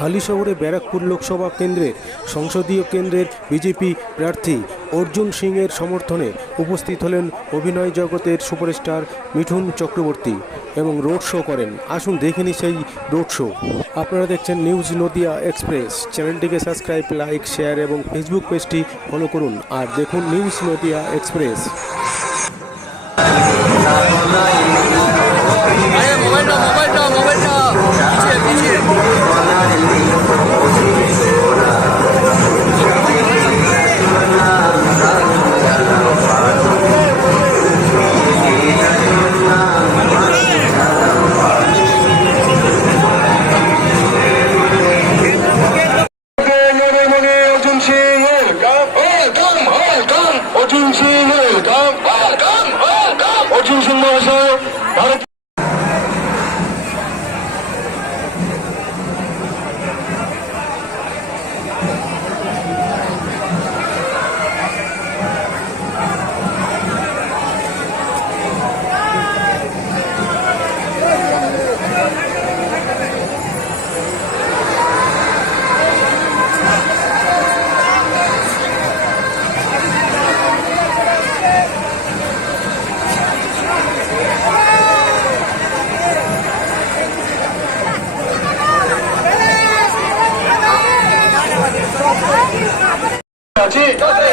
হালিশহরে ব্যারাকপুর লোকসভা কেন্দ্রের সংসদীয় কেন্দ্রের বিজেপি প্রার্থী অর্জুন সিংয়ের সমর্থনে উপস্থিত হলেন অভিনয় জগতের সুপারস্টার মিঠুন চক্রবর্তী এবং রোড শো করেন। আসুন দেখে নি সেই রোড শো। আপনারা দেখছেন নিউজ নদিয়া এক্সপ্রেস। চ্যানেলটিকে সাবস্ক্রাইব, লাইক, শেয়ার এবং ফেসবুক পেজটি ফলো করুন। আর দেখুন নিউজ নদিয়া এক্সপ্রেস। মহাশয় ভারত 谢谢。